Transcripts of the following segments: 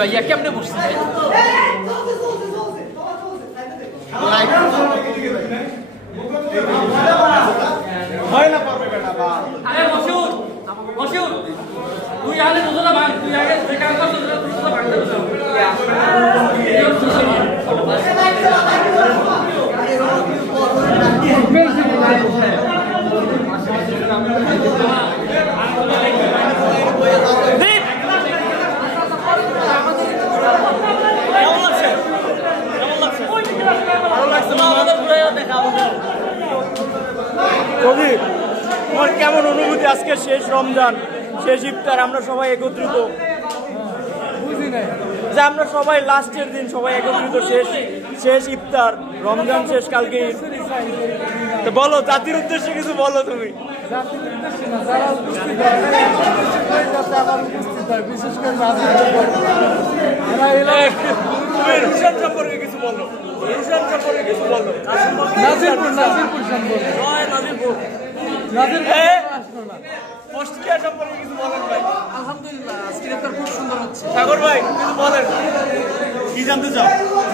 ভাইয়া কেমনে বসছি ভাই আরে মশহুর মশহুর তুই আগে দুজনা ভাঙ তুই আগে যে কাজ করছিস দুজনা ভাঙতে বসো কবি তোমার কেমন অনুভূতি আজকে শেষ রমজান শেষ ইফতার আমরা সবাই একত্রিত যে আমরা সবাই লাস্টের দিন সবাই একত্রিত শেষ ইফতার রমজান শেষ কালকে ঈদ তো বলো জাতির উদ্দেশ্যে কিছু বলো তুমি বিশেষ করে রুশান সম্পর্কে কিছু বলো রুশান সম্পর্কে কিছু বলো নাজিরপুর পোস্টকিয়া সম্পর্কে কিছু বলেন ভাই আলহামদুলিল্লাহ আজকের ইফতার খুব সুন্দর হচ্ছে সাগর ভাই কিছু বলেন কি জানতে চাও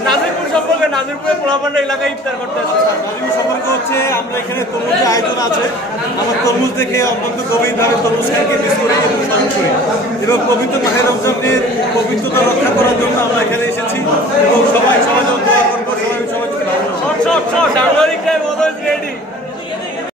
নাজিরপুর সম্পর্কে নাজিরপুরের পোলাপান্ডা এলাকায় ইফতার করতে আসছে নাজিরপুর সম্পর্কে হচ্ছে আমরা এখানে তরমুজের আয়োজন আছে আমার তরমুজ দেখে অত্যন্ত গভীরভাবে তরমুজ খানকে মিস করি এবং স্মরণ করি এবং পবিত্র মাহে রমজানের পবিত্রতা রক্ষা করার জন্য